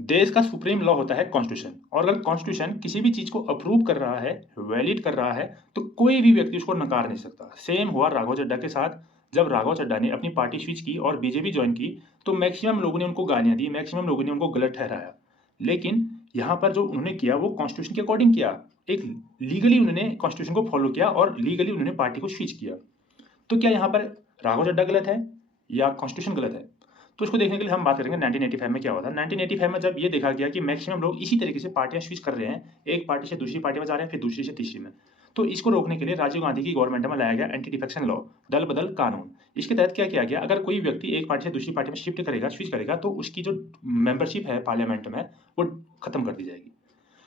देश का supreme law होता है कॉन्स्टिट्यूशन, और अगर कॉन्स्टिट्यूशन किसी भी चीज़ को अप्रूव कर रहा है, वैलिड कर रहा है, तो कोई भी व्यक्ति उसको नकार नहीं सकता। सेम हुआ राघव चड्ढा के साथ। जब राघव चड्ढा ने अपनी पार्टी स्विच की और बीजेपी जॉइन की, तो मैक्सिमम लोगों ने उनको गालियाँ दी, मैक्सिमम लोगों ने उनको गलत ठहराया। लेकिन यहाँ पर जो उन्होंने किया वो कॉन्स्टिट्यूशन के अकॉर्डिंग किया। एक लीगली उन्होंने कॉन्स्टिट्यूशन को फॉलो किया और लीगली उन्होंने पार्टी को स्विच किया। तो क्या यहाँ पर राघव चड्ढा गलत है या कॉन्स्टिट्यूशन गलत है? तो इसको देखने के लिए हम बात करेंगे 1985 में क्या हुआ था। 1985 में जब ये देखा गया कि मैक्सिमम लोग इसी तरीके से पार्टियां स्विच कर रहे हैं, एक पार्टी से दूसरी पार्टी में जा रहे हैं, फिर दूसरी से तीसरी में। तो इसको रोकने के लिए राजीव गांधी की गवर्नमेंट में लाया गया एंटी डिफेक्शन लॉ, दल बदल कानून। इसके तहत क्या किया गया, अगर कोई व्यक्ति एक पार्टी से दूसरी पार्टी में शिफ्ट करेगा, स्विच करेगा, तो उसकी जो मेंबरशिप है पार्लियामेंट में वो खत्म कर दी जाएगी।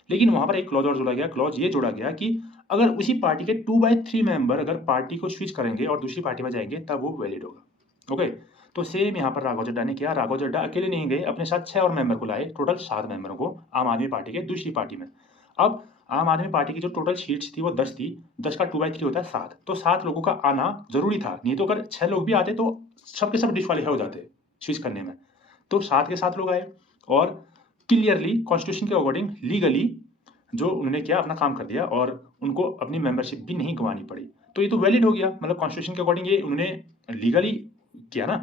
लेकिन वहां पर एक क्लॉज और जोड़ा गया, क्लॉज ये जोड़ा गया कि अगर उसी पार्टी के 2/3 मेंबर अगर पार्टी को स्विच करेंगे और दूसरी पार्टी में जाएंगे, तब वो वैलिड होगा। ओके। तो सेम यहाँ पर राघव चड्ढा ने किया। राघव चड्ढा अकेले नहीं गए, अपने साथ 6 और मेंबर को लाए, टोटल 7 मेंबरों को आम आदमी पार्टी के दूसरी पार्टी में। अब आम आदमी पार्टी की जो टोटल सीट्स थी वो 10 थी। 10 का 2/3 होता है 7, तो 7 लोगों का आना जरूरी था, नहीं तो अगर 6 लोग भी आते तो सब के सब डिस्क्वालीफाई हो जाते स्विच करने में। तो 7 के 7 लोग आए और क्लियरली कॉन्स्टिट्यूशन के अकॉर्डिंग लीगली जो उन्होंने किया, अपना काम कर दिया, और उनको अपनी मेंबरशिप भी नहीं गंवानी पड़ी। तो ये तो वैलिड हो गया, मतलब कॉन्स्टिट्यूशन के अकॉर्डिंग ये उन्होंने लीगली किया ना।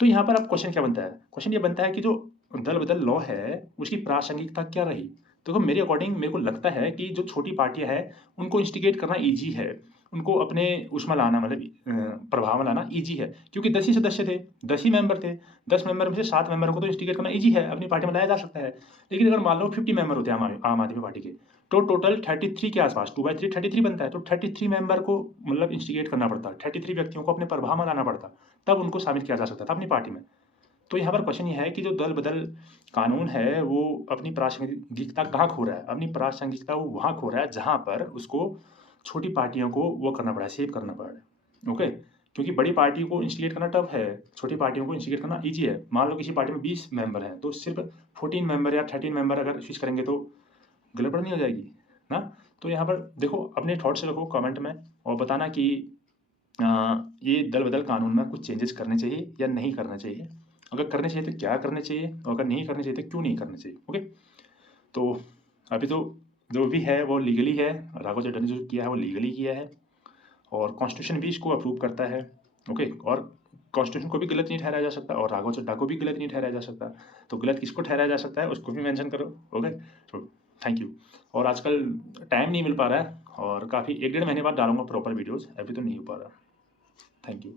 तो यहाँ पर अब क्वेश्चन क्या बनता है? क्वेश्चन ये बनता है कि जो दल बदल लॉ है उसकी प्रासंगिकता क्या रही? देखो, मेरे अकॉर्डिंग मेरे को लगता है कि जो छोटी पार्टियां हैं उनको इंस्टिगेट करना ईजी है, उनको अपने उसमें लाना, मतलब प्रभाव में लाना ईजी है, क्योंकि 10 ही सदस्य थे, 10 ही मेंबर थे। 10 मेंबर में से 7 मेंबर को तो इंस्टिगेट करना ईजी है, अपनी पार्टी में लाया जा सकता है। लेकिन अगर मान लो 50 मेंबर होते हैं आम आदमी पार्टी के, तो टोटल 33 के आसपास, 2/3 33 बनता है, तो 33 मेंबर को मतलब इंस्टिगेट करना पड़ता, 33 व्यक्तियों को अपने प्रभाव में लाना पड़ता, तब उनको शामिल किया जा सकता था अपनी पार्टी में। तो यहाँ पर क्वेश्चन ये है कि जो दल बदल कानून है वो अपनी प्रासंगिकता कहाँ खो रहा है? अपनी प्रासंगिकता वो वहाँ खो रहा है जहाँ पर उसको छोटी पार्टियों को वो करना पड़ा है, सेव करना पड़ा है। ओके। क्योंकि बड़ी पार्टी को इंस्टिगेट करना टफ है, छोटी पार्टियों को इंस्टिगेट करना ईजी है। मान लो किसी पार्टी में 20 मेंबर हैं, तो सिर्फ 14 मेंबर या 13 मेंबर अगर स्विच करेंगे तो गड़बड़ नहीं हो जाएगी ना? तो यहाँ पर देखो, अपने थॉट्स रखो कमेंट में और बताना कि अ, ये दल बदल कानून में कुछ चेंजेस करने चाहिए या नहीं करना चाहिए। अगर करने चाहिए तो क्या करने चाहिए, और अगर नहीं करने चाहिए तो क्यों नहीं करने चाहिए। ओके। तो अभी तो जो भी है वो लीगली है, राघव चड्ढा ने जो किया है वो लीगली किया है, और कॉन्स्टिट्यूशन भी इसको अप्रूव करता है। ओके। और कॉन्स्टिट्यूशन को भी गलत नहीं ठहराया जा सकता और राघव चड्ढा को भी गलत नहीं ठहराया जा सकता। तो गलत किसको ठहराया जा सकता है उसको भी मेंशन करो। ओके। तो थैंक यू। और आजकल टाइम नहीं मिल पा रहा है, और काफ़ी 1 डेढ़ महीने बाद डालूंगा प्रॉपर वीडियोज़, अभी तो नहीं हो पा रहा। Thank you.